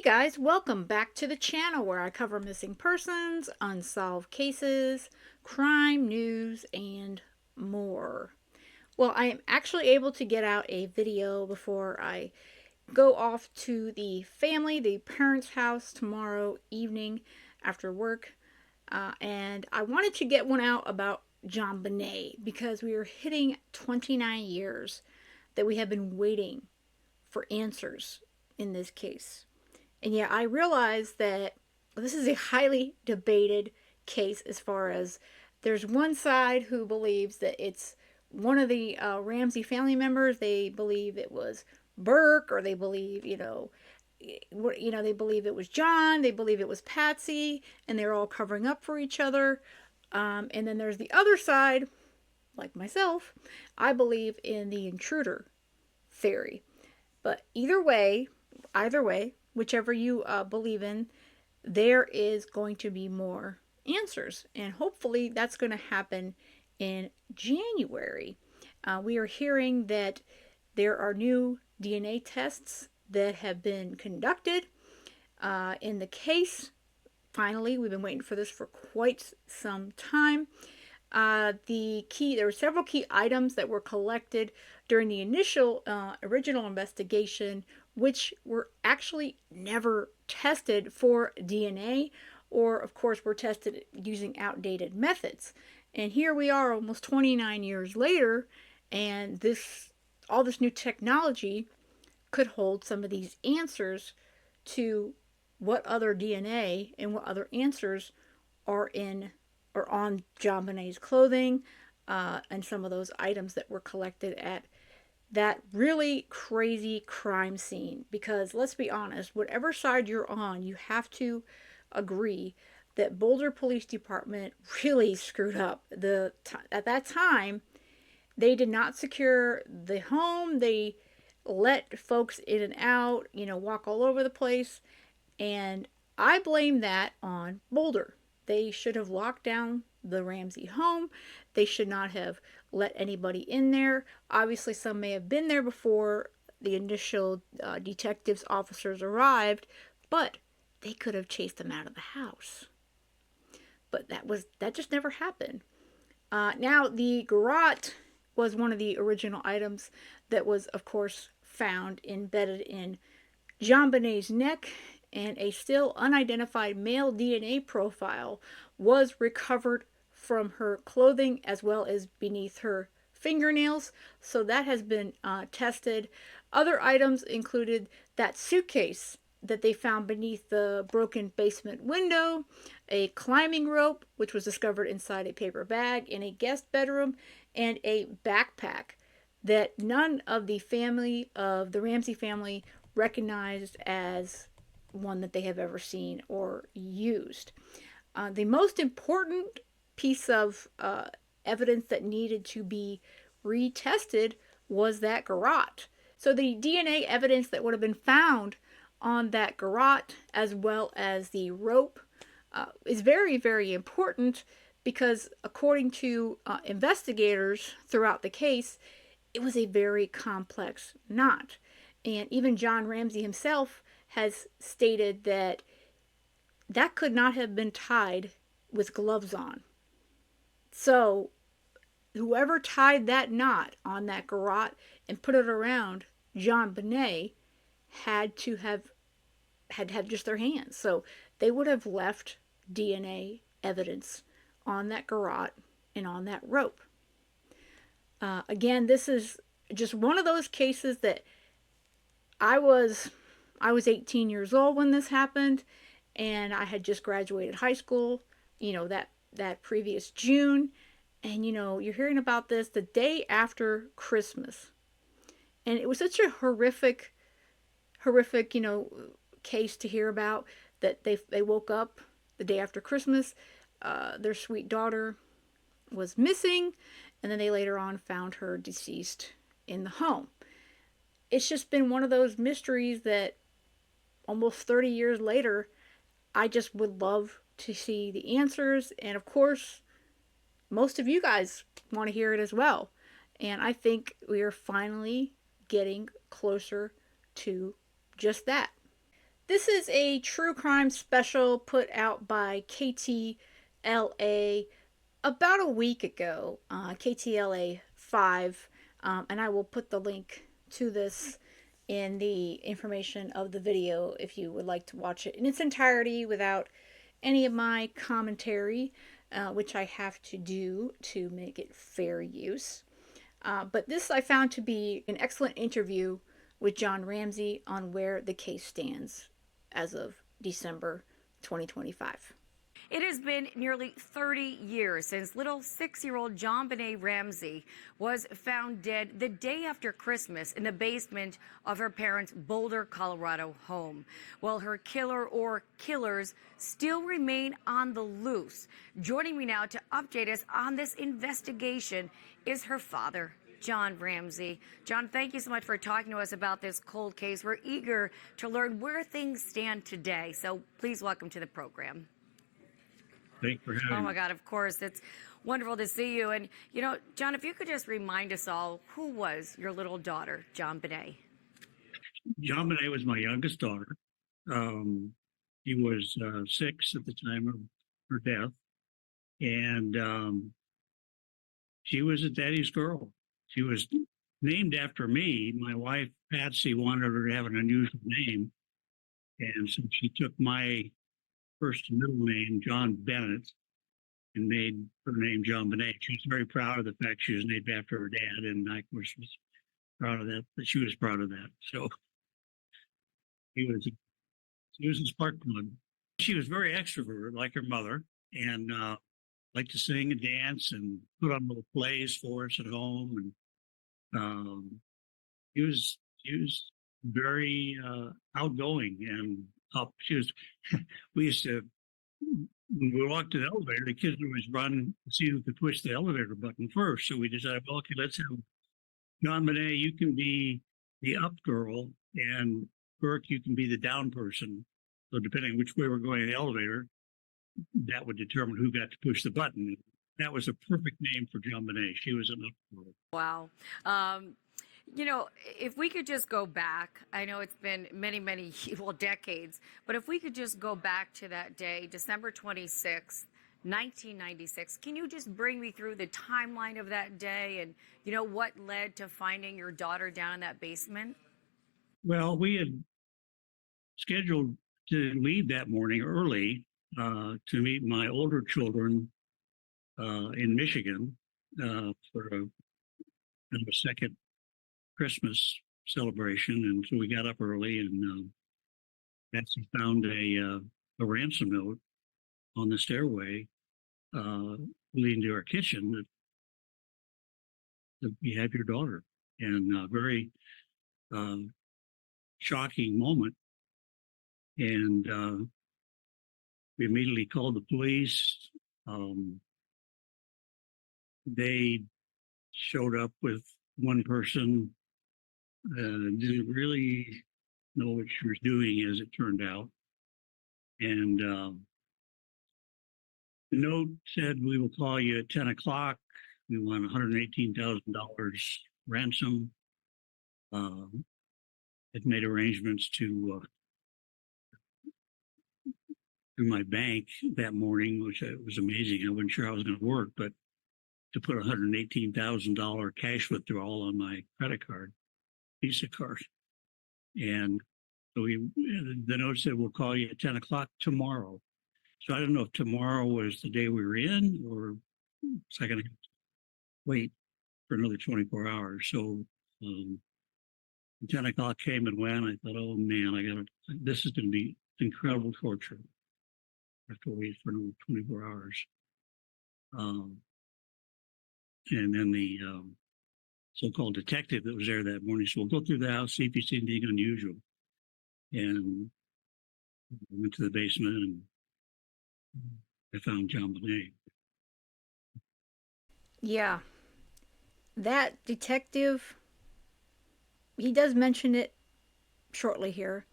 Hey guys, welcome back to the channel where I cover missing persons, unsolved cases, crime news, and more. Well, I am actually able to get out a video before I go off to the parents' house tomorrow evening after work. And I wanted to get one out about JonBenet because we are hitting 29 years that we have been waiting for answers in this case. And yeah, I realize that this is a highly debated case as far as there's one side who believes that it's one of the Ramsey family members. They believe it was Burke, or they believe, they believe it was John. They believe it was Patsy, and they're all covering up for each other. And then there's the other side, like myself. I believe in the intruder theory. But either way, whichever you believe in, there is going to be more answers. And hopefully that's going to happen in January. We are hearing that there are new DNA tests that have been conducted in the case. Finally, we've been waiting for this for quite some time. There were several key items that were collected during the initial original investigation, which were actually never tested for DNA, or of course were tested using outdated methods. And here we are almost 29 years later, and all this new technology could hold some of these answers to what other DNA and what other answers are on JonBenet's clothing, and some of those items that were collected at that really crazy crime scene. Because let's be honest, whatever side you're on, you have to agree that Boulder Police Department really screwed up. At that time, they did not secure the home. They let folks in and out, walk all over the place. And I blame that on Boulder. They should have locked down the Ramsey home. They should not have let anybody in there. Obviously, some may have been there before the initial detectives, officers arrived, but they could have chased them out of the house. But that just never happened. Now, the garrote was one of the original items that was, of course, found embedded in JonBenet's neck, and a still unidentified male DNA profile was recovered from her clothing as well as beneath her fingernails. So that has been tested. Other items included that suitcase that they found beneath the broken basement window, a climbing rope, which was discovered inside a paper bag in a guest bedroom, and a backpack that none of the Ramsey family recognized as one that they have ever seen or used. The most important piece of evidence that needed to be retested was that garrote. So the DNA evidence that would have been found on that garrote, as well as the rope, is very, very important, because according to investigators throughout the case, it was a very complex knot. And even John Ramsey himself has stated that could not have been tied with gloves on. So whoever tied that knot on that garrote and put it around JonBenet had to have just their hands. So they would have left DNA evidence on that garrote and on that rope. Again, this is just one of those cases that I was 18 years old when this happened, and I had just graduated high school, that previous June. And, you're hearing about this the day after Christmas. And it was such a horrific, case to hear about, that they woke up the day after Christmas. Their sweet daughter was missing, and then they later on found her deceased in the home. It's just been one of those mysteries that almost 30 years later, I just would love to see the answers. And of course, most of you guys want to hear it as well. And I think we are finally getting closer to just that. This is a true crime special put out by KTLA about a week ago, KTLA 5, and I will put the link to this in the information of the video if you would like to watch it in its entirety without any of my commentary, which I have to do to make it fair use. But this I found to be an excellent interview with John Ramsey on where the case stands as of December 2025. It has been nearly 30 years since little 6-year-old JonBenet Ramsey was found dead the day after Christmas in the basement of her parents' Boulder, Colorado home. Well, her killer or killers still remain on the loose. Joining me now to update us on this investigation is her father, John Ramsey. John, thank you so much for talking to us about this cold case. We're eager to learn where things stand today. So please welcome to the program. Thanks for having me. Oh my God, of course. It's wonderful to see you. And, you know, John, if you could just remind us all, who was your little daughter, JonBenet? JonBenet was my youngest daughter. She was 6 at the time of her death. And she was a daddy's girl. She was named after me. My wife, Patsy, wanted her to have an unusual name. And so she took my first and middle name, JonBenet, and made her name JonBenet. She was very proud of the fact she was named after her dad, and I, of course, was proud of that. But she was proud of that. So she was a spark plug. She was very extrovert, like her mother, and liked to sing and dance and put on little plays for us at home. And she was very outgoing and up. She was. We used to, when we walked to the elevator, the kids would always run to see who could push the elevator button first. So we decided, well, okay, let's have JonBenet, you can be the up girl, and Burke, you can be the down person. So depending on which way we're going in the elevator, that would determine who got to push the button. That was a perfect name for JonBenet. She was an up girl. Wow. You know, if we could just go back, I know it's been many, well, decades, but if we could just go back to that day, December 26th, 1996, can you just bring me through the timeline of that day and, you know, what led to finding your daughter down in that basement? Well, we had scheduled to leave that morning early to meet my older children in Michigan for a second Christmas celebration, and so we got up early, and Patsy found a ransom note on the stairway leading to our kitchen that we have your daughter, and a very shocking moment. And we immediately called the police. They showed up with one person. Didn't really know what she was doing, as it turned out. And the note said, "We will call you at 10 o'clock. We want $118,000 ransom." Had made arrangements to through my bank that morning, which was amazing. I wasn't sure how it was going to work, but to put $118,000 cash withdrawal on my credit card, Visa card. And so the note said, "We'll call you at 10 o'clock tomorrow." So I don't know if tomorrow was the day we were in, or it's like I to wait for another 24 hours. So 10 o'clock came and went. I thought, oh man, this is going to be incredible torture. I have to wait for another 24 hours. And then the so-called detective that was there that morning said, "We'll go through the house, see if you see anything unusual." And I went to the basement, and I found JonBenet. Yeah, that detective, he does mention it shortly here,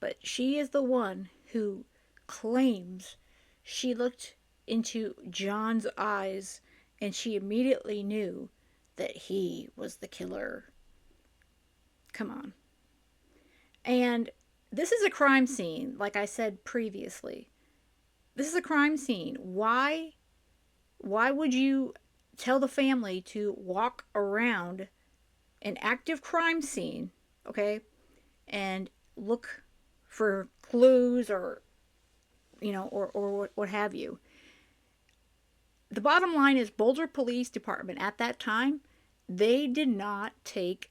but she is the one who claims she looked into John's eyes and she immediately knew that he was the killer. Come on. And this is a crime scene, like I said previously. This is a crime scene. Why would you tell the family to walk around an active crime scene, okay, and look for clues or or what have you? The bottom line is Boulder Police Department at that time, they did not take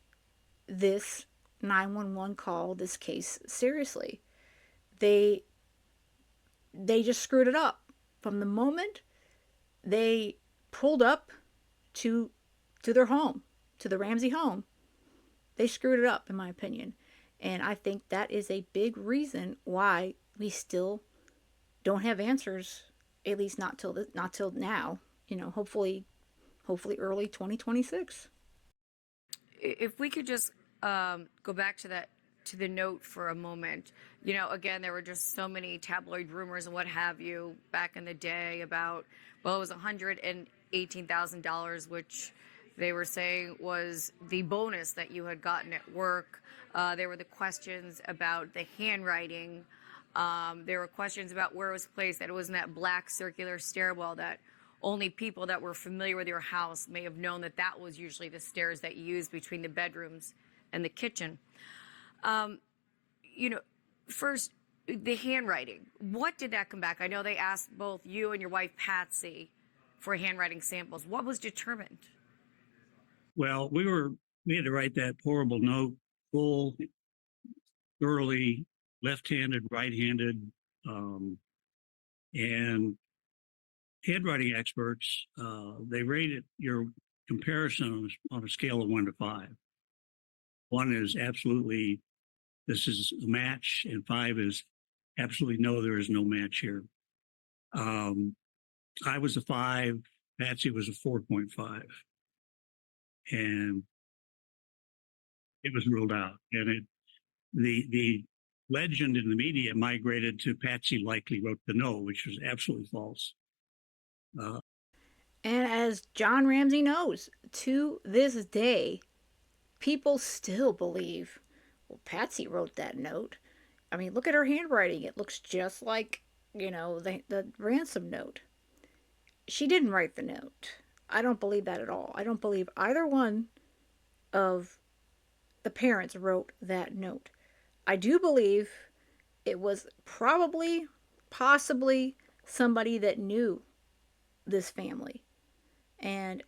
this 911 call, this case seriously. They they just screwed it up from the moment they pulled up to their home, to the Ramsey home. They screwed it up, in my opinion, and I think that is a big reason why we still don't have answers. At least not till now. Hopefully, early 2026. If we could just go back to that, to the note for a moment. Again, there were just so many tabloid rumors and what have you back in the day about, well, it was $118,000, which they were saying was the bonus that you had gotten at work. There were the questions about the handwriting. There were questions about where it was placed, that it was in that black circular stairwell that only people that were familiar with your house may have known that that was usually the stairs that you used between the bedrooms and the kitchen. Um, you know, First, the handwriting. What did that come back? I know they asked both you and your wife, Patsy, for handwriting samples. What was determined? Well, we had to write that horrible note, full, thoroughly, left-handed, right-handed, um, and handwriting experts, they rated your comparison on a scale of 1 to 5. 1 is absolutely, this is a match, and 5 is absolutely no, there is no match here. I was a 5, Patsy was a 4.5, and it was ruled out. And the legend in the media migrated to Patsy likely wrote the note, which was absolutely false. And as John Ramsey knows, to this day, people still believe, well, Patsy wrote that note. I mean, look at her handwriting. It looks just like, the ransom note. She didn't write the note. I don't believe that at all. I don't believe either one of the parents wrote that note. I do believe it was probably, possibly somebody that knew this family. And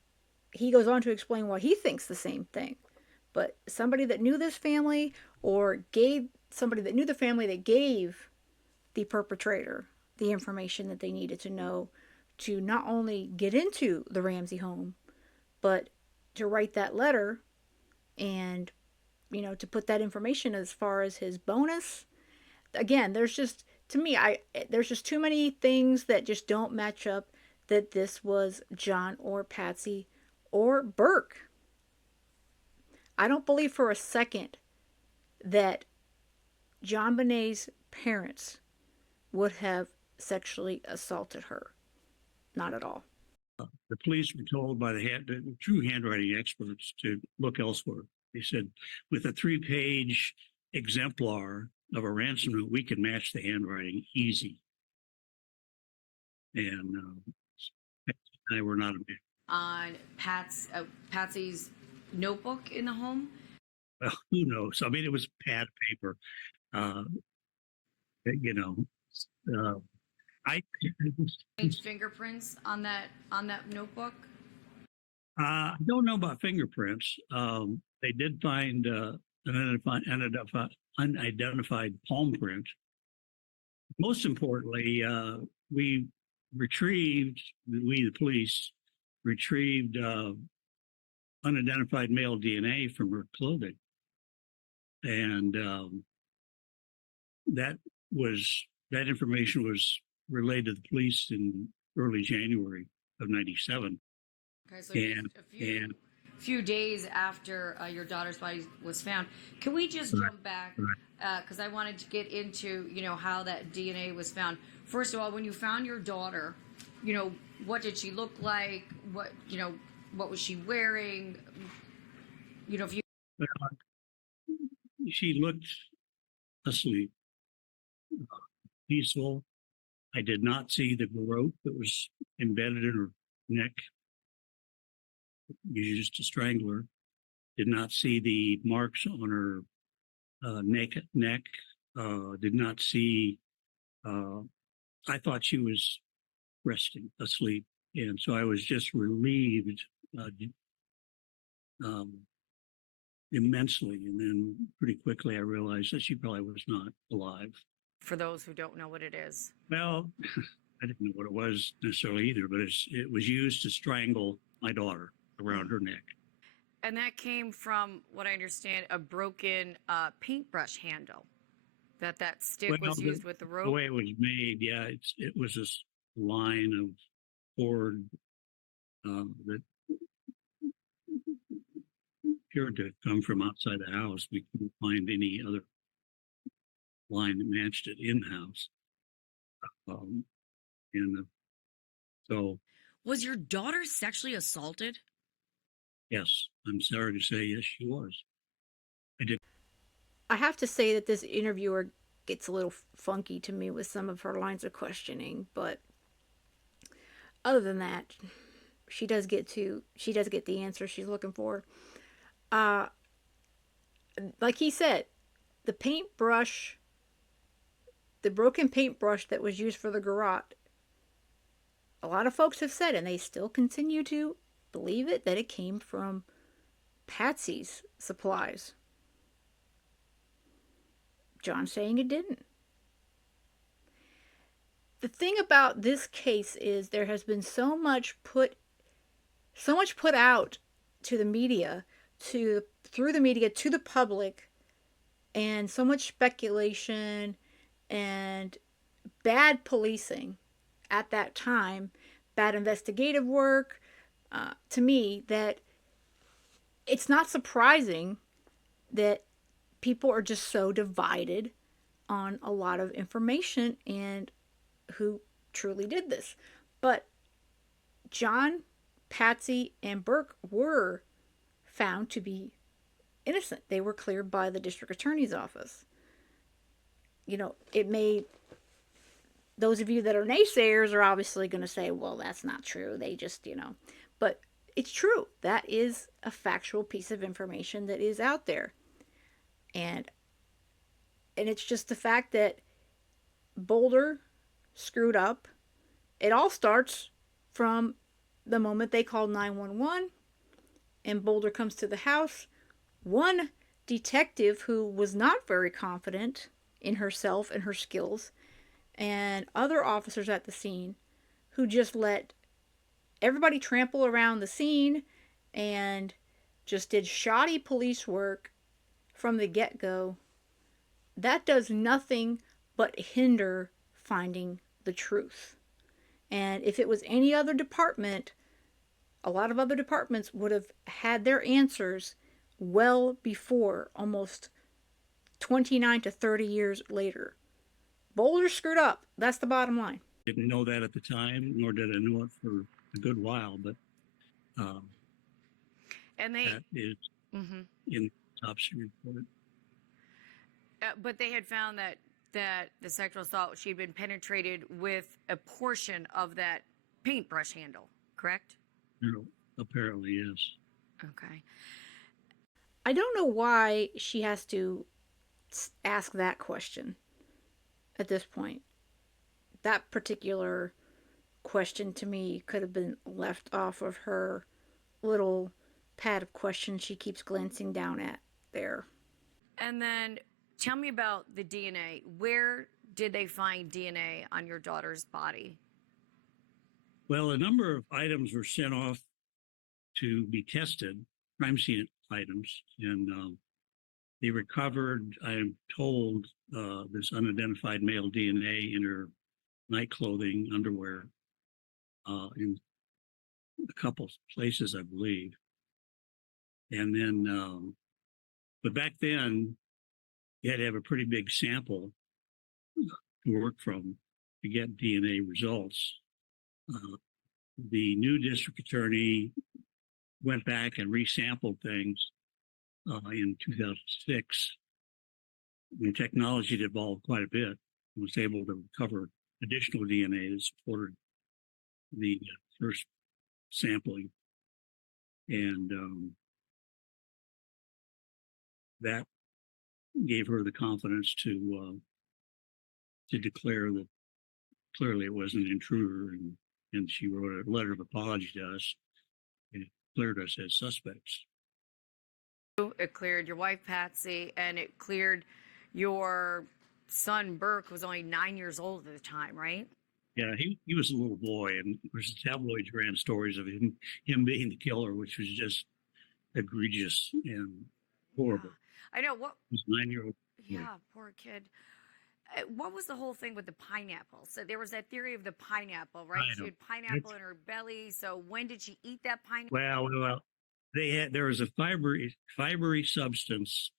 he goes on to explain why he thinks the same thing. But somebody that knew this family, or gave somebody that knew the family, that gave the perpetrator the information that they needed to know to not only get into the Ramsey home, but to write that letter and, to put that information as far as his bonus. Again, there's just, to me, there's just too many things that just don't match up that this was John or Patsy or Burke. I don't believe for a second that JonBenet's parents would have sexually assaulted her. Not at all. The police were told by the true handwriting experts to look elsewhere. They said, with a 3-page exemplar of a ransom note, we can match the handwriting easy. And I were not a man. On Patsy's notebook in the home? Well, who knows? I mean, it was pad paper. Uh, you know, uh, I Fingerprints on that notebook? I don't know about fingerprints. They did find an unidentified palm print. Most importantly, we the police retrieved unidentified male DNA from her clothing, and that information was relayed to the police in early January of '97. Okay, so And just a few days after your daughter's body was found. Can we just jump back? Because I wanted to get into, how that DNA was found. First of all, when you found your daughter, what did she look like? What was she wearing? If you She looked asleep. peaceful. I did not see the rope that was embedded in her neck, used to strangle her. Did not see the marks on her neck. Did not see. Uh, I thought she was resting, asleep, and so I was just relieved uh, um, immensely. And then pretty quickly, I realized that she probably was not alive. For those who don't know what it is. Well, I didn't know what it was necessarily either, but it was used to strangle my daughter around her neck. And that came from what I understand, a broken paintbrush handle. That stick Well, was used with the the rope. way it was made, yeah, it was this line of cord that appeared to come from outside the house. We couldn't find any other line that matched it in the house. Um, and so, Was your daughter sexually assaulted? yes, I'm sorry to say, yes, she was. I did. I have to say that this interviewer gets a little funky to me with some of her lines of questioning, but other than that, she does get the answer she's looking for. Uh, like he said, the paintbrush, the broken paintbrush that was used for the garrote, a lot of folks have said, and they still continue to believe it, that it came from Patsy's supplies. John saying it didn't. The thing about this case is there has been so much put out to the media, to through the media to the public, and so much speculation and bad policing at that time, bad investigative work, to me, that it's not surprising that people are just so divided on a lot of information and who truly did this. But John, Patsy, and Burke were found to be innocent. They were cleared by the district attorney's office. You know, it may, those of you that are naysayers are obviously going to say, well, that's not true. They just, but it's true. That is a factual piece of information that is out there. And it's just the fact that Boulder screwed up. It all starts from the moment they called 911 and Boulder comes to the house. One detective who was not very confident in herself and her skills, and other officers at the scene who just let everybody trample around the scene and just did shoddy police work from the get go, that does nothing but hinder finding the truth. And if it was any other department, a lot of other departments would have had their answers well before, almost 29 to 30 years later. Boulder screwed up. That's the bottom line. Didn't know that at the time, nor did I know it for a good while, but And they, that is mhm. in the autopsy report. But they had found that the sexual assault, she'd been penetrated with a portion of that paintbrush handle, correct? Apparently, yes. Okay. I don't know why she has to ask that question at this point. That particular question to me could have been left off of her little pad of questions she keeps glancing down at there. And then tell me about the DNA. Where did they find DNA on your daughter's body? Well, a number of items were sent off to be tested, crime scene items, and they recovered, I am told, this unidentified male DNA in her night clothing, underwear, in a couple places, I believe. And then, but back then, you had to have a pretty big sample to work from to get DNA results. The new district attorney went back and resampled things in 2006 when technology had evolved quite a bit. was able to recover additional DNA that supported the first sampling. And that gave her the confidence to declare that clearly it was an intruder, and she wrote a letter of apology to us and declared us as suspects. It cleared your wife, Patsy, and it cleared your son, Burke, who was only 9 years old at the time, right? Yeah, he was a little boy, and of course the tabloids ran stories of him being the killer, which was just egregious and horrible. Yeah. I know. What? He was a 9-year-old boy. Yeah, poor kid. What was the whole thing with the pineapple? So there was that theory of the pineapple, right? I She know. had pineapple in her belly. So when did she eat that pineapple? Well, there was a fibery substance,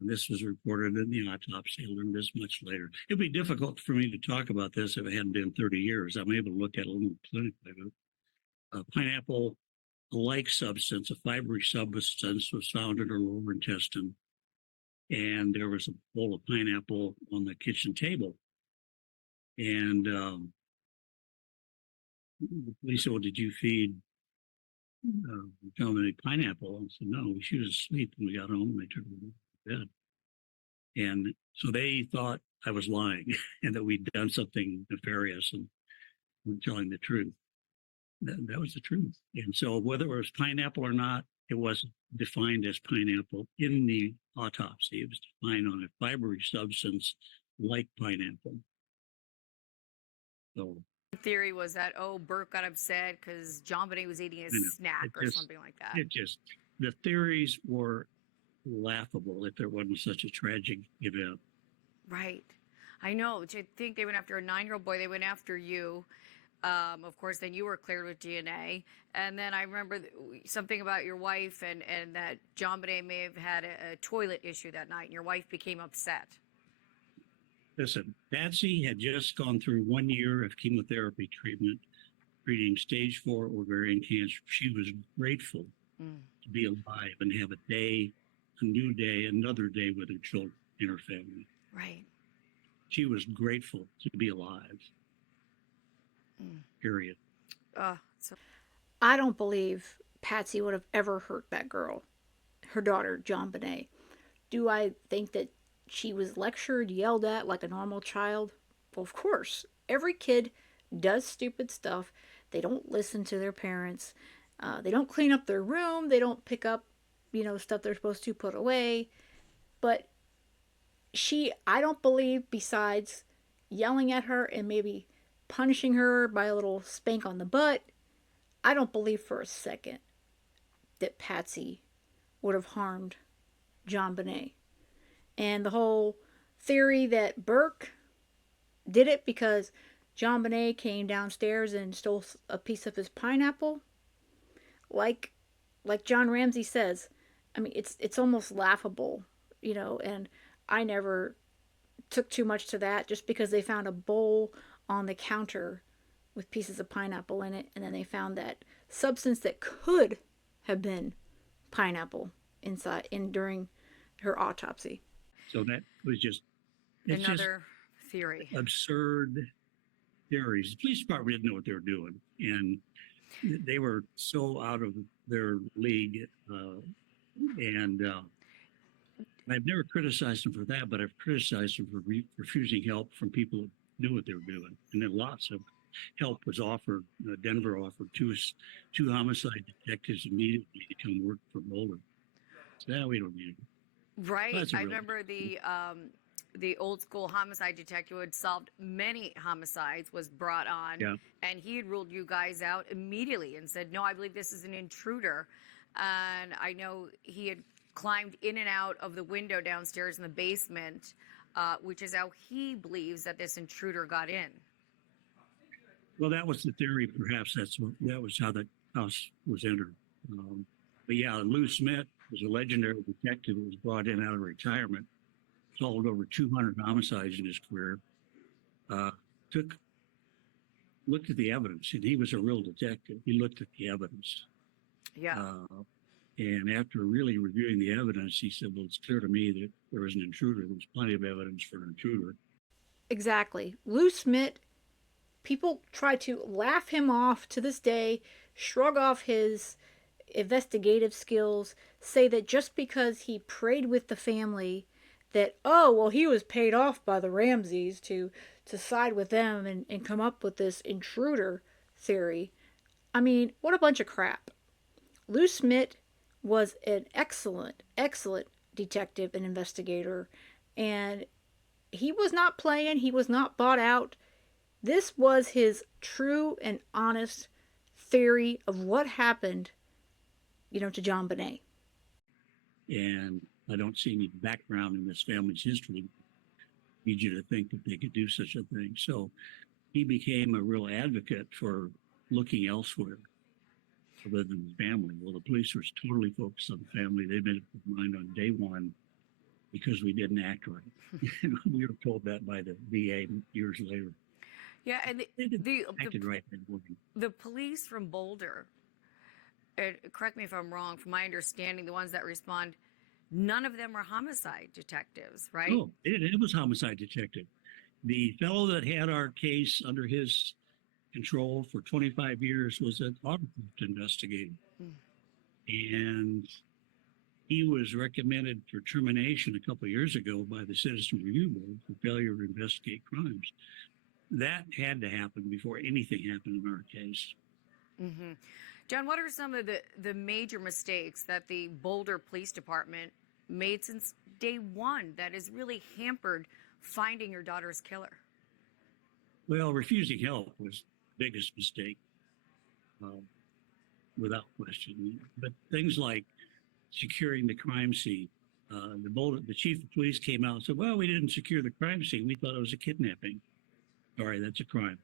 and this was reported in the autopsy. I learned this much later. It'd be difficult for me to talk about this if it hadn't been 30 years. I'm able to look at it a little clinically. Pineapple-like substance, a fibery substance, was found in her lower intestine, and there was a bowl of pineapple on the kitchen table. And the police said, "Well, did you feed JonBenet pineapple?" I said, "No, she was asleep when we got home, and they took her to bed." And so they thought I was lying and that we'd done something nefarious and we're telling the truth. That was the truth. And so whether it was pineapple or not, it wasn't defined as pineapple in the autopsy. It was defined on a fibery substance like pineapple. So The theory was that, oh, Burke got upset because JonBenet was eating his snack or something like that. The theories were laughable if there wasn't such a tragic event. Right. I know. I think they went after a 9-year-old boy. They went after you. Of course, then you were cleared with DNA. And then I remember something about your wife and that JonBenet may have had a toilet issue that night, and your wife became upset. Listen, Patsy had just gone through 1 year of chemotherapy treatment, treating stage 4 ovarian cancer. She was grateful to be alive and have a new day, another day with her children and her family. Right. She was grateful to be alive. Period. I don't believe Patsy would have ever hurt that girl, her daughter, JonBenet. Do I think that she was lectured, yelled at like a normal child? Well, of course. Every kid does stupid stuff. They don't listen to their parents. They don't clean up their room. They don't pick up, stuff they're supposed to put away. But I don't believe, besides yelling at her and maybe punishing her by a little spank on the butt, I don't believe for a second that Patsy would have harmed JonBenet. And the whole theory that Burke did it because JonBenet came downstairs and stole a piece of his pineapple, like John Ramsey says, I mean, it's almost laughable, and I never took too much to that just because they found a bowl on the counter with pieces of pineapple in it, and then they found that substance that could have been pineapple during her autopsy. So that was just another theory. Absurd theories. The police department didn't know what they were doing, and they were so out of their league. And I've never criticized them for that, but I've criticized them for refusing help from people who knew what they were doing. And then lots of help was offered. Denver offered two homicide detectives immediately to come work for Boulder. So now we don't need it. Right. I remember the old school homicide detective who had solved many homicides was brought on, and he had ruled you guys out immediately and said, no, I believe this is an intruder. And I know he had climbed in and out of the window downstairs in the basement, which is how he believes that this intruder got in. Well, that was the theory. Perhaps that was how the house was entered. But yeah, Lou Smith was a legendary detective who was brought in out of retirement, solved over 200 homicides in his career, looked at the evidence, and he was a real detective. He looked at the evidence. Yeah. And after really reviewing the evidence, he said, well, it's clear to me that there was an intruder. There was plenty of evidence for an intruder. Exactly. Lou Smith, people try to laugh him off to this day, shrug off his investigative skills, say that just because he prayed with the family, that, oh, well, he was paid off by the Ramseys to side with them and come up with this intruder theory. I mean, what a bunch of crap. Lou Smith was an excellent, excellent detective and investigator, and he was not playing, he was not bought out. This was his true and honest theory of what happened, to JonBenet. And I don't see any background in this family's history lead you to think that they could do such a thing. So he became a real advocate for looking elsewhere other than the family. Well, the police were totally focused on the family. They made up their mind on day one because we didn't act right. We were told that by the VA years later. Yeah, and They didn't the acted right that morning. the police from Boulder, and correct me if I'm wrong, from my understanding, the ones that respond, none of them were homicide detectives, right? Oh, it was homicide detective. The fellow that had our case under his control for 25 years was an auto theft investigator. And he was recommended for termination a couple of years ago by the Citizen Review Board for failure to investigate crimes. That had to happen before anything happened in our case. Mm-hmm. John, what are some of the major mistakes that the Boulder Police Department made since day one that has really hampered finding your daughter's killer? Well, refusing help was the biggest mistake, uh, without question. But things like securing the crime scene. The chief of police came out and said, "Well, we didn't secure the crime scene. We thought it was a kidnapping." Sorry, that's a crime.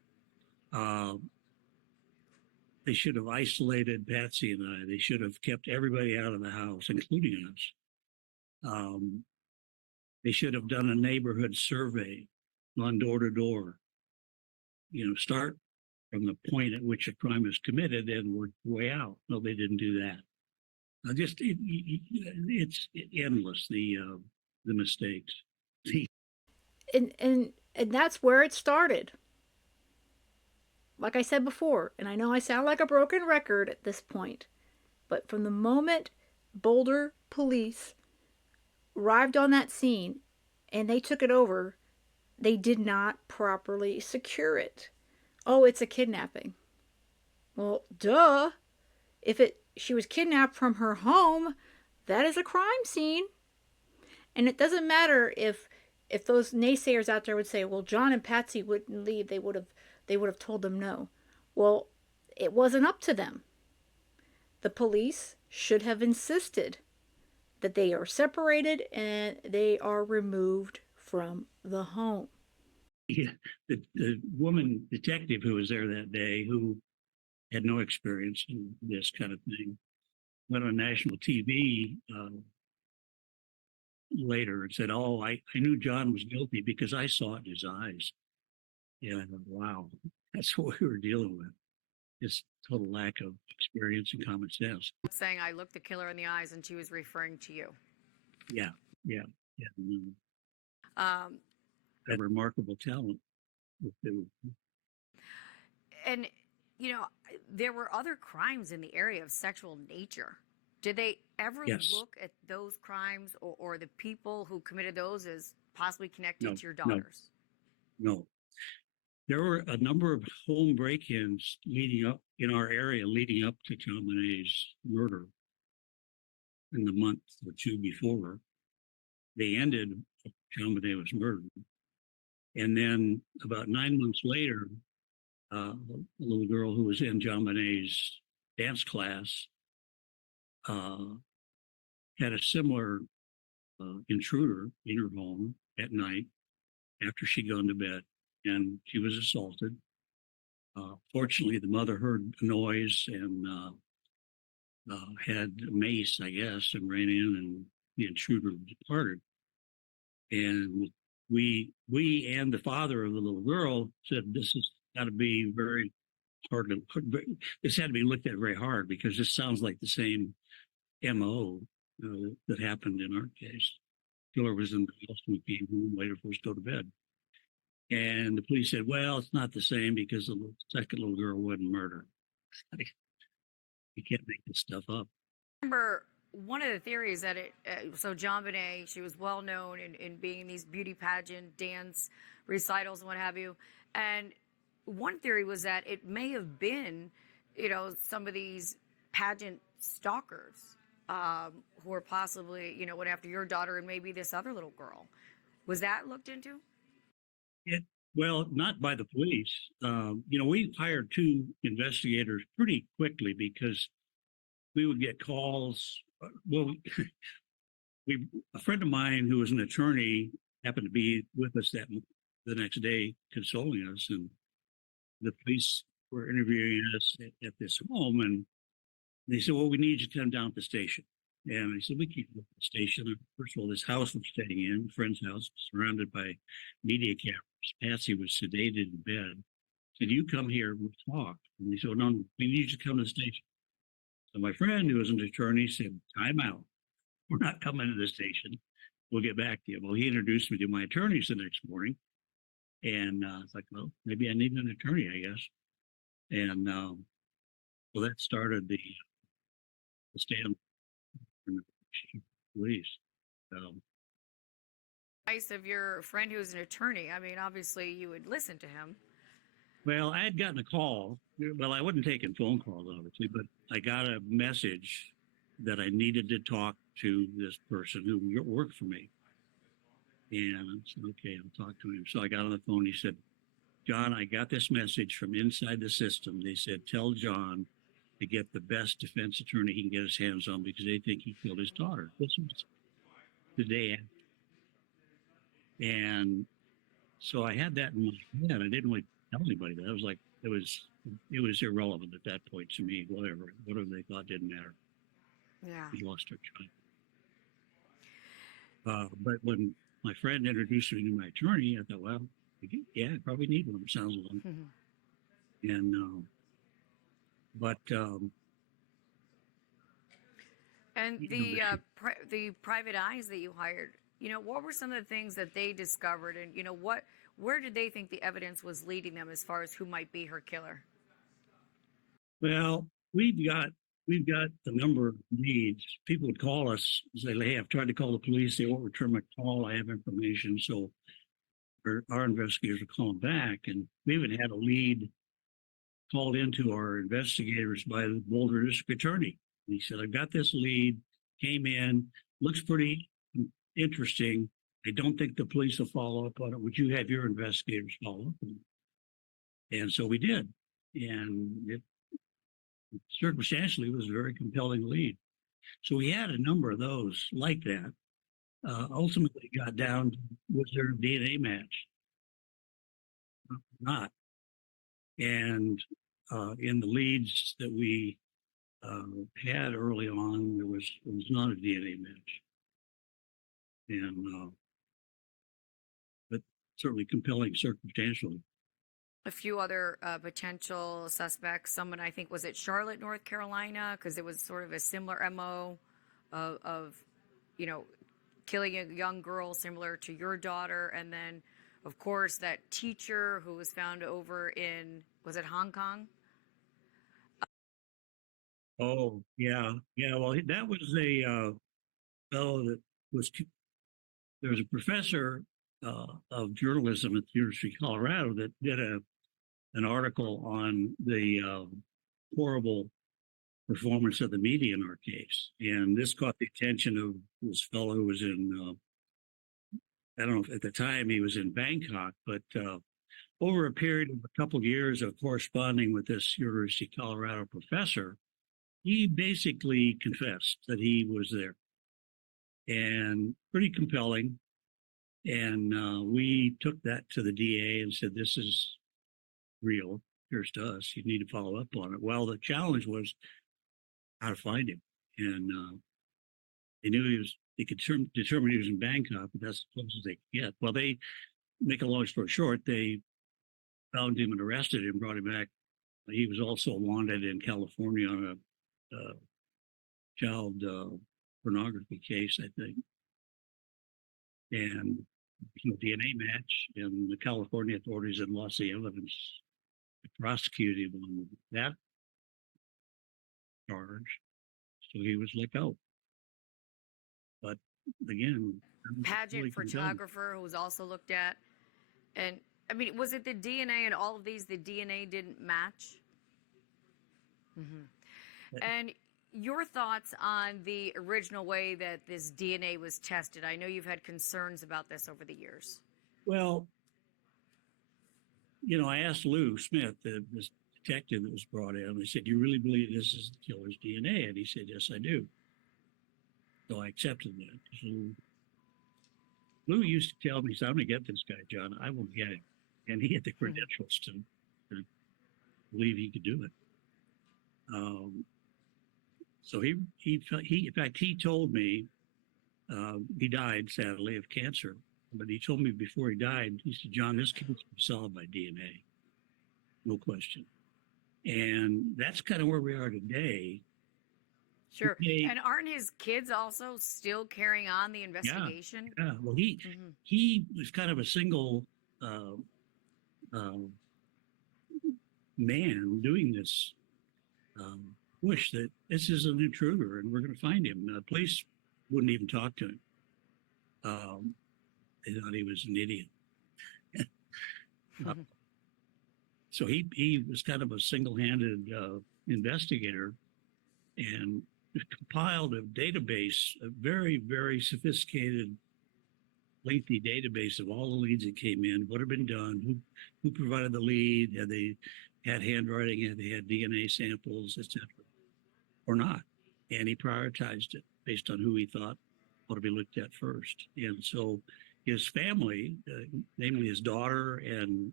Uh, they should have isolated Patsy and I. They should have kept everybody out of the house, including us. They should have done a neighborhood survey, gone door to door. Start from the point at which a crime is committed and work your way out. No, they didn't do that. It's endless, the mistakes. And that's where it started. Like I said before, and I know I sound like a broken record at this point, but from the moment Boulder police arrived on that scene and they took it over, they did not properly secure it. Oh, it's a kidnapping. Well, duh. If she was kidnapped from her home, that is a crime scene. And it doesn't matter if those naysayers out there would say, "Well, John and Patsy wouldn't leave. They would have told them no." Well, it wasn't up to them. The police should have insisted that they are separated and they are removed from the home. Yeah, the woman detective who was there that day, who had no experience in this kind of thing, went on national TV later and said, "Oh, I knew John was guilty because I saw it in his eyes." Yeah, I thought, wow, that's what we were dealing with. Just total lack of experience and common sense. Saying I looked the killer in the eyes and she was referring to you. Yeah, yeah, yeah. Um, Had remarkable talent. and, there were other crimes in the area of sexual nature. Did they ever Yes. look at those crimes or the people who committed those as possibly connected No, to your no, daughters? no. There were a number of home break-ins leading up in our area, leading up to JonBenet's murder in the month or two before. They ended, JonBenet was murdered. And then about 9 months later, a little girl who was in JonBenet's dance class uh, had a similar intruder in her home at night after she'd gone to bed, and she was assaulted. Fortunately, the mother heard a noise and had a mace, I guess, and ran in, and the intruder departed. And we and the father of the little girl said, "This has got to be very hard to put. This had to be looked at very hard because this sounds like the same MO that happened in our case. Killer was in the house when we came home later for us to go to bed." And the police said, well, it's not the same because the second little girl wasn't murdered. You can't make this stuff up. Remember one of the theories that so JonBenet, she was well known in being in these beauty pageant dance recitals and what have you, and one theory was that it may have been, some of these pageant stalkers who were possibly, went after your daughter and maybe this other little girl. Was that looked into? It, well, not by the police. We hired two investigators pretty quickly because we would get calls. Well, a friend of mine who was an attorney happened to be with us the next day consoling us, and the police were interviewing us at this home, and they said, well, we need you to come down to the station. And I said, we can't go to the station. And first of all, this house we're staying in, a friend's house, surrounded by media cameras. Patsy was sedated in bed. Said, you come here, we'll talk. And they said, no, we need you to come to the station. So my friend, who was an attorney, said, time out. We're not coming to the station. We'll get back to you. Well, he introduced me to my attorneys the next morning. And it's like, well, maybe I need an attorney, I guess. And so that started the stand from the police. Advice of your friend who was an attorney. I mean, obviously you would listen to him. Well, I had gotten a call. Well, I wasn't taking phone calls, obviously, but I got a message that I needed to talk to this person who worked for me. And I said, okay, I'll talk to him. So I got on the phone. He said, John, I got this message from inside the system. They said, tell John to get the best defense attorney he can get his hands on because they think he killed his daughter. This was the day after. And so I had that in my head. I didn't really tell anybody that. I was like, it was irrelevant at that point to me. Whatever they thought didn't matter. Yeah. We lost our child. But when my friend introduced me to my attorney, I thought, well, yeah, I probably need one. It sounds like. Mm-hmm. And and the private eyes that you hired, what were some of the things that they discovered, and where did they think the evidence was leading them as far as who might be her killer? Well, we've got a number of leads. People would call us and say, hey, I've tried to call the police. They won't return my call. I have information. So our investigators are calling back. And we even had a lead called into our investigators by the Boulder district attorney. And he said, I've got this lead, came in, looks pretty interesting. I don't think the police will follow up on it. Would you have your investigators follow up on it? And so we did. And it circumstantially was a very compelling lead. So we had a number of those like that. Ultimately got down to, was there a DNA match? Not. And in the leads that we had early on, there was not a DNA match. And but certainly compelling circumstantially. A few other potential suspects. Someone, I think, was at Charlotte, North Carolina, because it was sort of a similar MO of killing a young girl similar to your daughter. And then, of course, that teacher who was found over in, was it Hong Kong? Oh, yeah. Yeah, well, that was a fellow that was, there was a professor of journalism at the University of Colorado that did an article on the horrible performance of the media in our case. And this caught the attention of this fellow who was in, I don't know if at the time he was in Bangkok, but over a period of a couple of years of corresponding with this University of Colorado professor, he basically confessed that he was there. And pretty compelling. And we took that to the DA and said, this is real. Here's to us. You need to follow up on it. Well, the challenge was how to find him. And they knew they could determine he was in Bangkok, but that's as close as they could get. Well, they, make a long story short, they found him and arrested him, brought him back. He was also wanted in California on a child pornography case, I think. And there's no DNA match, and the California authorities had lost the evidence to prosecute him on that charge, so he was let go. But again, Pageant really condemned. photographer who was also looked at. And I mean, was it the DNA in all of these? The DNA didn't match? And your thoughts on the original way that this DNA was tested? I know you've had concerns about this over the years. Well, I asked Lou Smith, this detective that was brought in. I said, "Do you really believe this is the killer's DNA?" And he said, "Yes, I do." So I accepted that. So Lou used to tell me, he said, "I'm going to get this guy, John. I will get him." And he had the credentials to believe he could do it. So in fact, he told me, he died sadly of cancer, but he told me before he died, he said, "John, this case can be solved by DNA, no question." And that's kind of where we are today. Sure. Okay. And aren't his kids also still carrying on the investigation? Yeah. Well, he was kind of a single uh, uh, man doing this push that this is an intruder and we're going to find him. The police wouldn't even talk to him. They thought he was an idiot. So he was kind of a single-handed investigator and compiled a database, a very, very sophisticated, lengthy database of all the leads that came in, what had been done, who provided the lead, had they had handwriting, had they had DNA samples, etc., or not. And he prioritized it based on who he thought ought to be looked at first. And so his family, namely his daughter and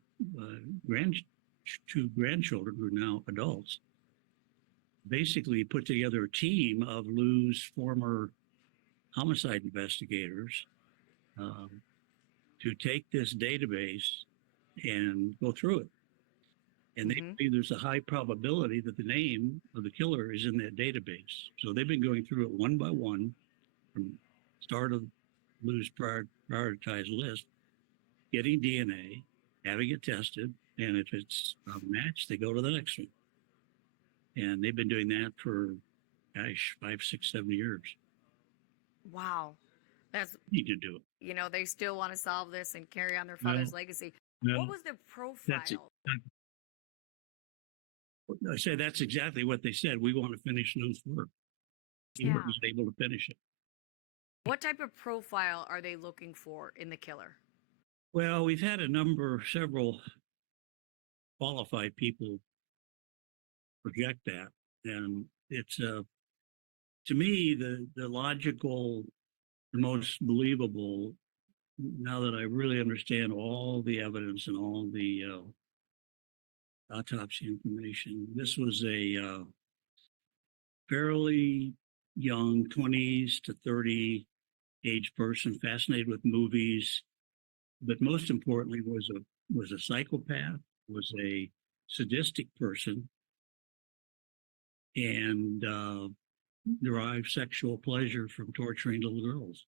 two grandchildren who are now adults, basically put together a team of Lou's former homicide investigators to take this database and go through it. And they believe there's a high probability that the name of the killer is in that database. So they've been going through it one by one from start of Lou's prioritized list, getting DNA, having it tested, and if it's a match, they go to the next one. And they've been doing that for, 5, 6, 7 years. Wow. That's, Need to do it. They still want to solve this and carry on their father's legacy. No, What was the profile? I say that's exactly what they said. We want to finish Lou's work. He was able to finish it. What type of profile are they looking for in the killer? Well, we've had several qualified people project that. And it's, to me, the logical, the most believable, now that I really understand all the evidence and all the autopsy information, this was a fairly young 20s to 30 age person, fascinated with movies, but most importantly was a psychopath, was a sadistic person, and derived sexual pleasure from torturing little girls.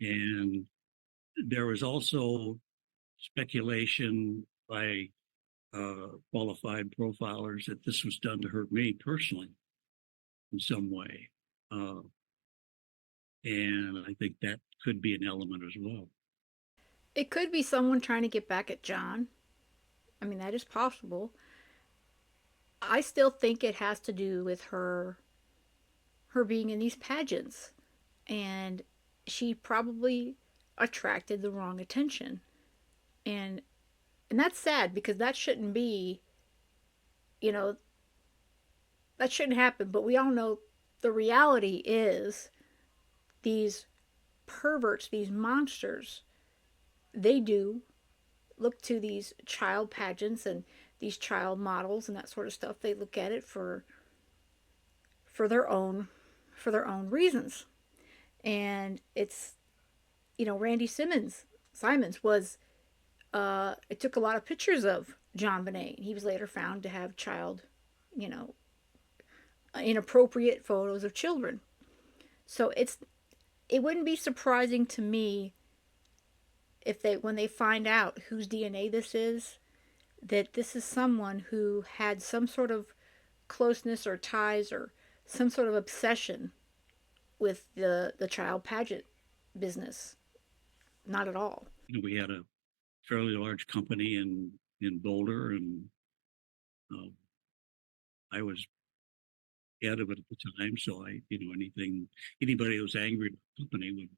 And there was also speculation by qualified profilers that this was done to hurt me personally in some way. And I think that could be an element as well. It could be someone trying to get back at John. I mean, that is possible. I still think it has to do with her being in these pageants, and she probably attracted the wrong attention. And that's sad because that shouldn't be, that shouldn't happen, but we all know the reality is these perverts, these monsters, they do look to these child pageants and these child models and that sort of stuff. They look at it for their own reasons. And it's, Randy Simons was it took a lot of pictures of JonBenet. He was later found to have inappropriate photos of children. So it wouldn't be surprising to me when they find out whose DNA this is, that this is someone who had some sort of closeness or ties or some sort of obsession with the child pageant business. Not at all. We had a fairly large company in Boulder, and uh, I was head of it at the time. So anybody who was angry at the company would.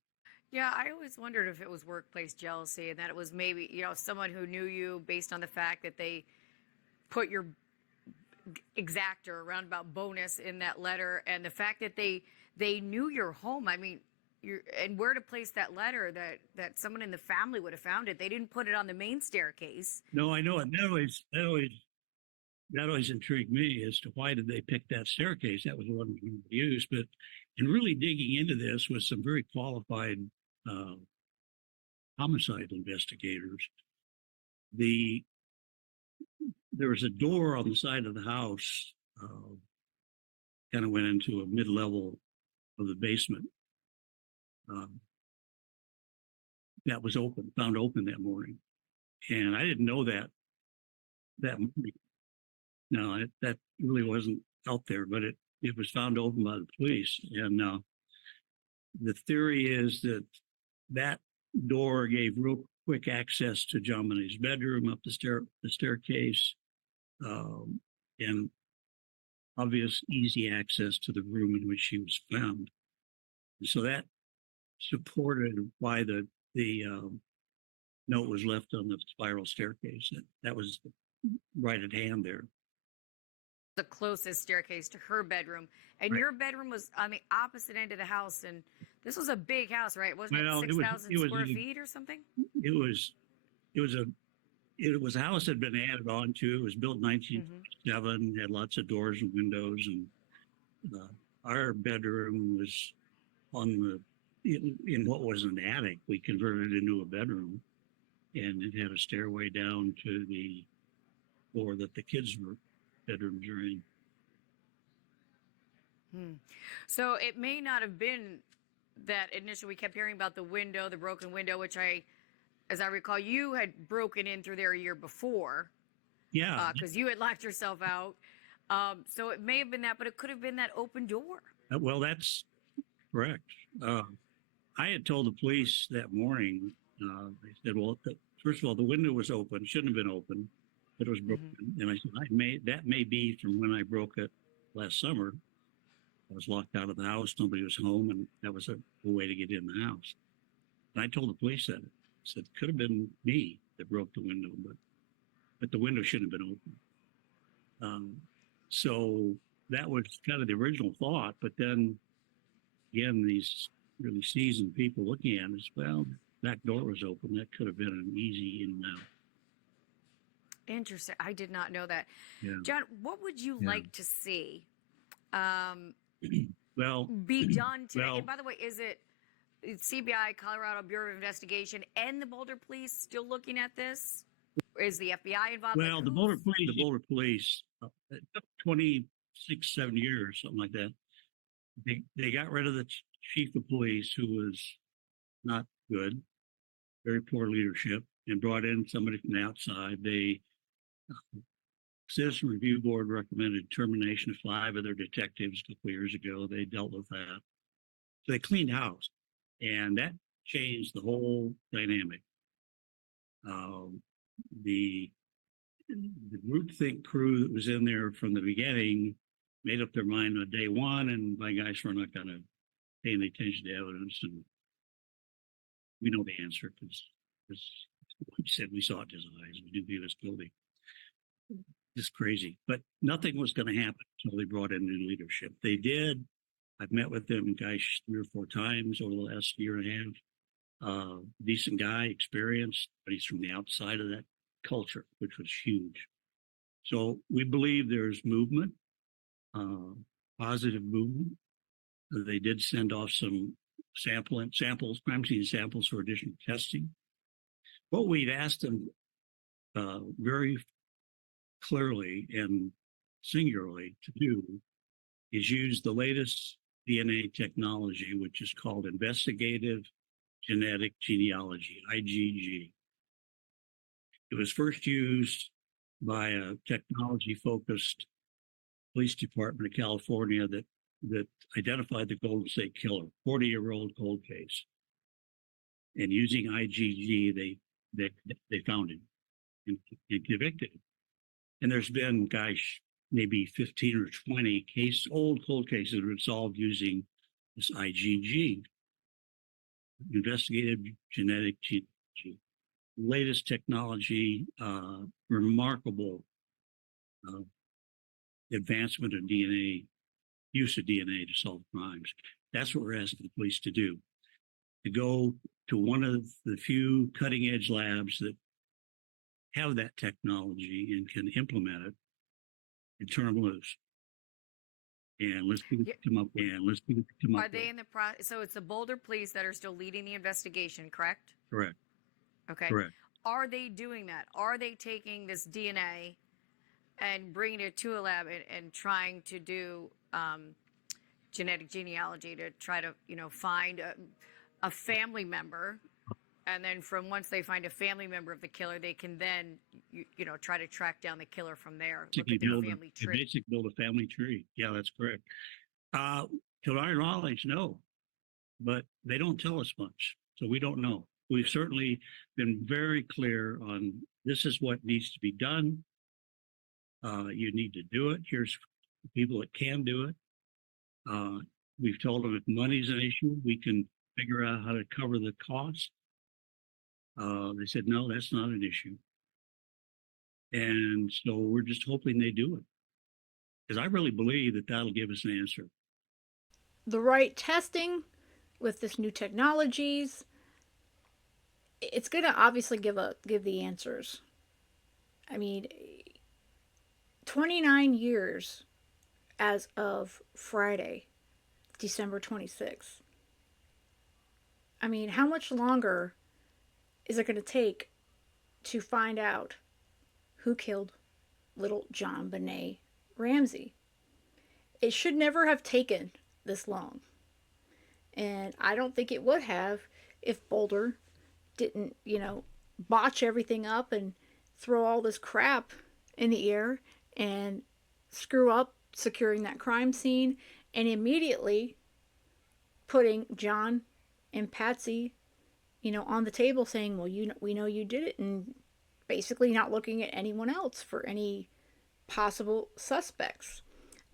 Yeah, I always wondered if it was workplace jealousy and that it was maybe, someone who knew you based on the fact that they put your exactor roundabout bonus in that letter, and the fact that they knew your home. I mean, and where to place that letter, that someone in the family would have found it. They didn't put it on the main staircase. No, I know it. That always intrigued me as to why did they pick that staircase. That was the one we used. But in really digging into this with some very qualified uh, homicide investigators, there was a door on the side of the house, kind of went into a mid-level of the basement. That was found open that morning, and I didn't know that morning. No, that really wasn't out there, but it was found open by the police, and the theory is that door gave real quick access to JonBenet's bedroom up the staircase, and obvious easy access to the room in which she was found. And so that supported why the note was left on the spiral staircase. That was right at hand there. The closest staircase to her bedroom, and Right. your bedroom was on the opposite end of the house. And this was a big house, right? Wasn't Well, it 6,000 square feet or something? It was a house that had been added on to. It was built in 1957, had lots of doors and windows, and our bedroom was in what was an attic. We converted it into a bedroom, and it had a stairway down to the floor that the kids' bedrooms are in. So it may not have been that initially we kept hearing about the window, the broken window, which as I recall, you had broken in through there a year before. Yeah. Because you had locked yourself out. So it may have been that, but it could have been that open door. Well, that's correct. I had told the police that morning, they said, well, first of all, the window was open, shouldn't have been open, but it was broken. And I said, that may be from when I broke it last summer. I was locked out of the house, nobody was home, and that was a way to get in the house. And I told the police that. I said, could have been me that broke the window, but the window shouldn't have been open. So that was kind of the original thought. But then again, these really seasoned people looking at it, well, back door was open. That could have been an easy in and out. Interesting. I did not know that. Yeah. John, what would you like to see Well, be done today? well- And by the way, is it CBI, Colorado Bureau of Investigation, and the Boulder Police still looking at this? Is the FBI involved? Well, the Boulder Police, it took 26, 7 years, something like that. They got rid of the chief of police, who was not good, very poor leadership, and brought in somebody from the outside. Citizen Review Board recommended termination of 5 of their detectives a couple years ago. They dealt with that. So they cleaned house, and that changed the whole dynamic. The groupthink crew that was in there from the beginning made up their mind on day one, and by gosh, we're not going to pay any attention to evidence. And we know the answer because we said we saw it in his eyes. We knew he was guilty. Just crazy. But nothing was going to happen until they brought in new leadership. They did. I've met with them, gosh, 3 or 4 times over the last year and a half. Decent guy, experienced, but he's from the outside of that culture, which was huge. So we believe there's movement, positive movement. They did send off some crime scene samples for additional testing. What we've asked them very clearly and singularly to do is use the latest DNA technology, which is called investigative genetic genealogy, IgG. It was first used by a technology-focused police department of California that identified the Golden State Killer, 40-year-old cold case. And using IgG, they found him and convicted him. And there's been, gosh, maybe 15 or 20 old cold cases that have been solved using this IgG, investigative genetic genealogy. Latest technology, remarkable advancement of DNA, use of DNA to solve crimes. That's what we're asking the police to do, to go to one of the few cutting edge labs that have that technology and can implement it and turn them loose. And let's see what they come up with. Are they in the process? So it's the Boulder police that are still leading the investigation, correct? Correct. Okay. Correct. Are they doing that? Are they taking this DNA and bringing it to a lab and trying to do genetic genealogy to try to, find a family member? And then once they find a family member of the killer, they can then, try to track down the killer from there. Look at their family tree. Basically build a family tree. Yeah, that's correct. To our knowledge, no. But they don't tell us much, so we don't know. We've certainly been very clear on this is what needs to be done. You need to do it. Here's people that can do it. We've told them if money's an issue, we can figure out how to cover the cost. They said, no, that's not an issue. And so we're just hoping they do it. Because I really believe that that'll give us an answer. The right testing with this new technologies, it's going to obviously give the answers. I mean, 29 years as of Friday, December 26th. I mean, how much longer is it going to take to find out who killed little JonBenet Ramsey? It should never have taken this long. And I don't think it would have if Boulder didn't, botch everything up and throw all this crap in the air and screw up securing that crime scene and immediately putting John and Patsy, on the table saying, well, we know you did it, and basically not looking at anyone else for any possible suspects.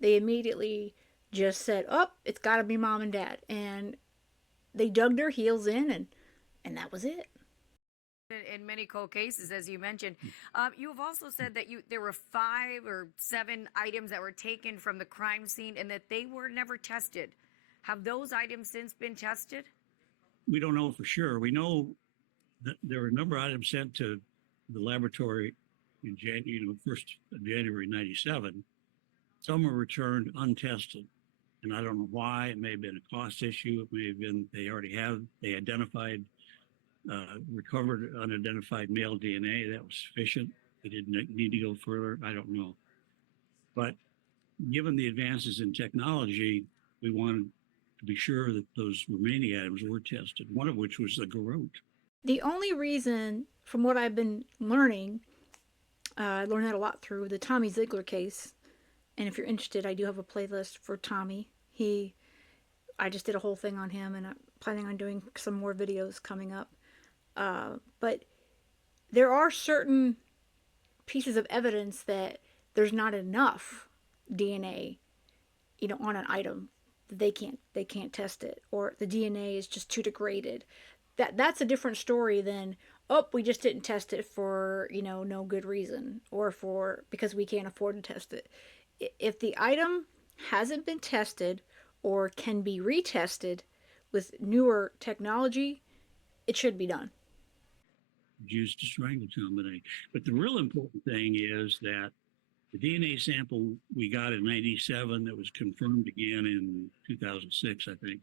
They immediately just said, oh, it's got to be mom and dad. And they dug their heels in, and that was it. In many cold cases, as you mentioned, you have also said that there were 5 or 7 items that were taken from the crime scene and that they were never tested. Have those items since been tested? We don't know for sure. We know that there were a number of items sent to the laboratory in January '97. Some were returned untested, and I don't know why. It may have been a cost issue. It may have been they identified, recovered unidentified male DNA. That was sufficient. They didn't need to go further. I don't know. But given the advances in technology, we wanted to be sure that those remaining items were tested, one of which was the garrote. The only reason, from what I've been learning, I learned that a lot through the Tommy Ziegler case. And if you're interested, I do have a playlist for Tommy. I just did a whole thing on him, and I'm planning on doing some more videos coming up. But there are certain pieces of evidence that there's not enough DNA, on an item. They can't test it, or the DNA is just too degraded. That's a different story than, oh, we just didn't test it for, no good reason, or because we can't afford to test it. If the item hasn't been tested or can be retested with newer technology, it should be done. Used to strangle JonBenet. But the real important thing is that the DNA sample we got in '97 that was confirmed again in 2006, I think,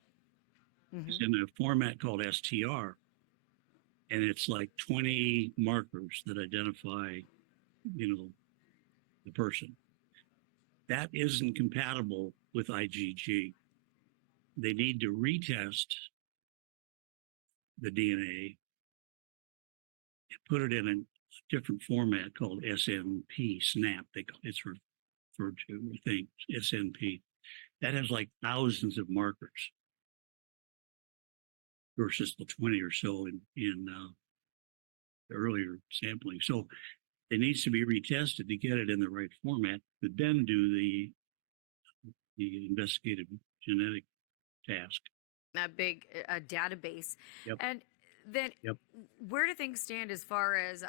is in a format called STR. And it's like 20 markers that identify, the person. That isn't compatible with IgG. They need to retest the DNA and put it in a different format called SNP, SNAP. It's referred to, I think, SNP. That has like thousands of markers versus the 20 or so in the earlier sampling. So it needs to be retested to get it in the right format to then do the investigative genetic task. A big database. Yep. And then Yep. where do things stand as far as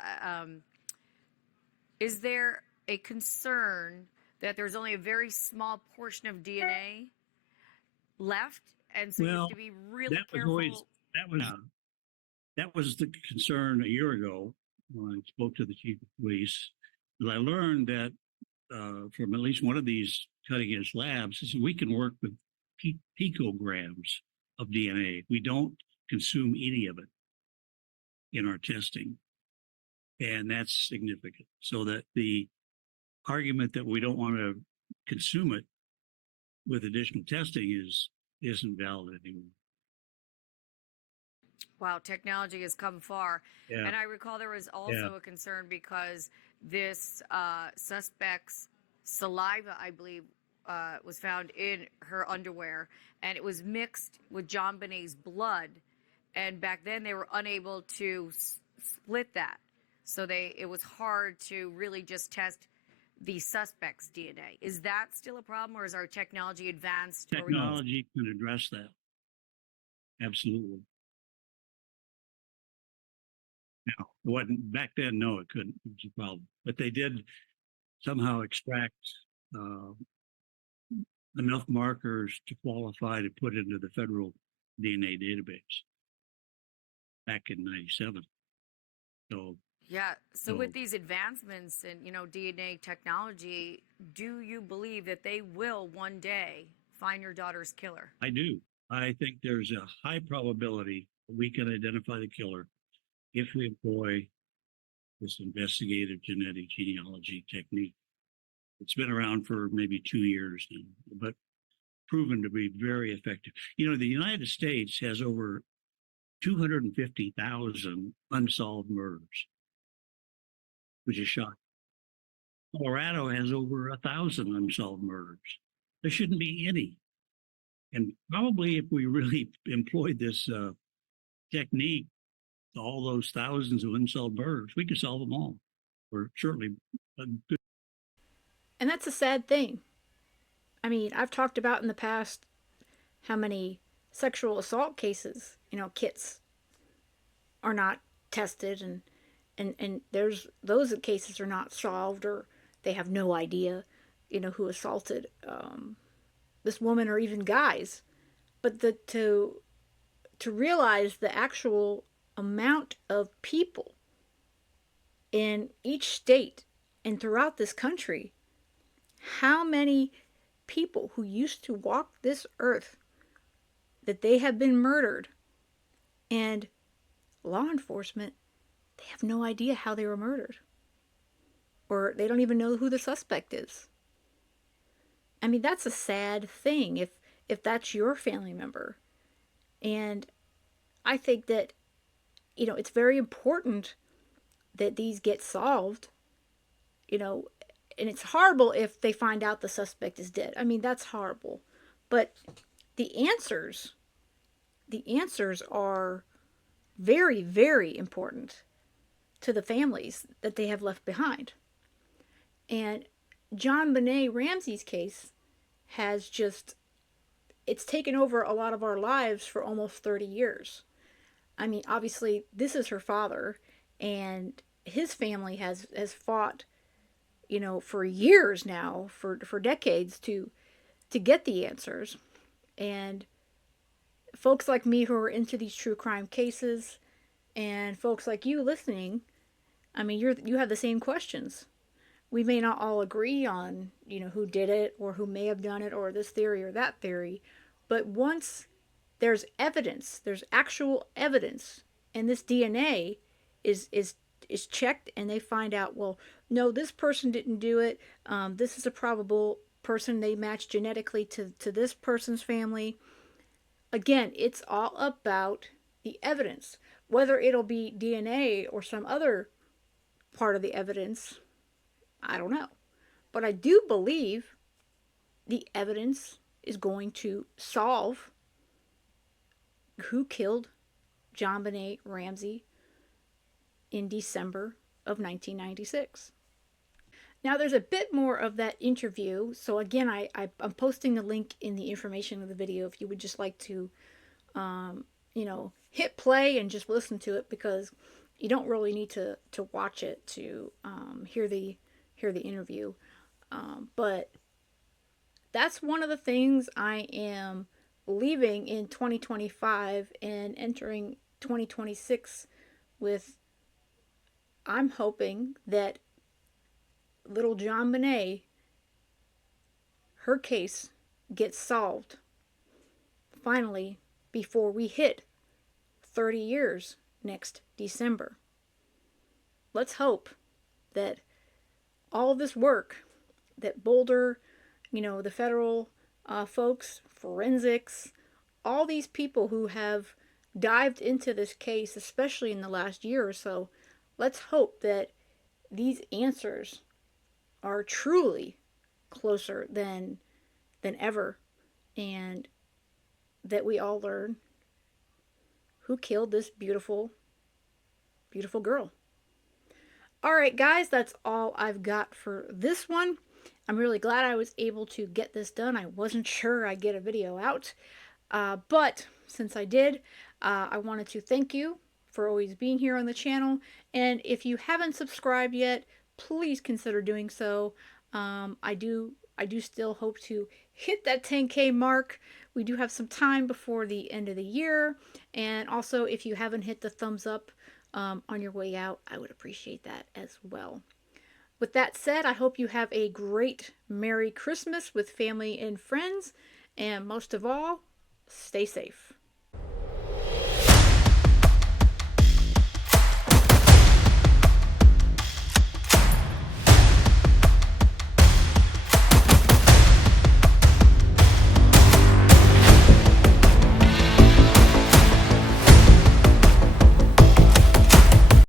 is there a concern that there's only a very small portion of DNA left, and so you have Well, to be really that was careful? always that was the concern a year ago when I spoke to the chief of police. Because I learned that from at least one of these cutting edge labs is we can work with picograms of DNA. We don't consume any of it in our testing. And that's significant. So that the argument that we don't want to consume it with additional testing isn't valid anymore. Wow, technology has come far. Yeah. And I recall there was also a concern because this suspect's saliva, I believe, was found in her underwear, and it was mixed with JonBenet's blood. And back then, they were unable to split that, so it was hard to really just test the suspect's DNA. Is that still a problem, or is our technology advanced? Technology can address that. Absolutely. No, it wasn't back then. No, it couldn't. It was a problem. But they did somehow extract enough markers to qualify to put into the federal DNA database back in '97. So yeah. So with these advancements in DNA technology, do you believe that they will one day find your daughter's killer? I do. I think there's a high probability that we can identify the killer if we employ this investigative genetic genealogy technique. It's been around for maybe 2 years now, but proven to be very effective. The United States has over 250,000 unsolved murders, which is shocking. Colorado has over 1,000 unsolved murders. There shouldn't be any. And probably if we really employed this technique, all those thousands of unsolved murders, we could solve them all. Or certainly a good. And that's a sad thing. I mean, I've talked about in the past how many sexual assault cases, kits are not tested, and there's those cases are not solved, or they have no idea, who assaulted this woman, or even guys. But to realize the actual amount of people in each state and throughout this country, how many people who used to walk this earth, that they have been murdered, and law enforcement, they have no idea how they were murdered, or they don't even know who the suspect is. I mean, that's a sad thing if that's your family member. And I think that it's very important that these get solved, and it's horrible if they find out the suspect is dead. I mean, that's horrible. But the answers are very, very important to the families that they have left behind. And JonBenet Ramsey's case has it's taken over a lot of our lives for almost 30 years. I mean, obviously, this is her father, and his family has fought, for years now, for decades to get the answers. And folks like me who are into these true crime cases, and folks like you listening, I mean, you have the same questions. We may not all agree on, who did it, or who may have done it, or this theory or that theory, but once there's evidence, there's actual evidence, and this DNA is checked, and they find out, well, no, this person didn't do it. This is a probable person. They match genetically to this person's family. Again, it's all about the evidence. Whether it'll be DNA or some other part of the evidence, I don't know. But I do believe the evidence is going to solve who killed JonBenet Ramsey in December of 1996. Now, there's a bit more of that interview. So, again, I'm posting the link in the information of the video if you would just like to, hit play and just listen to it, because you don't really need to watch it to hear the interview. But that's one of the things I am leaving in 2025 and entering 2026 with. I'm hoping that little JonBenet, her case gets solved finally before we hit 30 years next December. Let's hope that all this work that Boulder, the federal folks, forensics, all these people who have dived into this case, especially in the last year or so, let's hope that these answers are truly closer than ever, and that we all learn who killed this beautiful, beautiful girl. All right, guys, that's all I've got for this one. I'm really glad I was able to get this done. I wasn't sure I'd get a video out, but since I did, I wanted to thank you for always being here on the channel. And if you haven't subscribed yet, please consider doing so. I do still hope to hit that 10K mark. We do have some time before the end of the year. And also, if you haven't hit the thumbs up on your way out, I would appreciate that as well. With that said, I hope you have a great Merry Christmas with family and friends. And most of all, stay safe.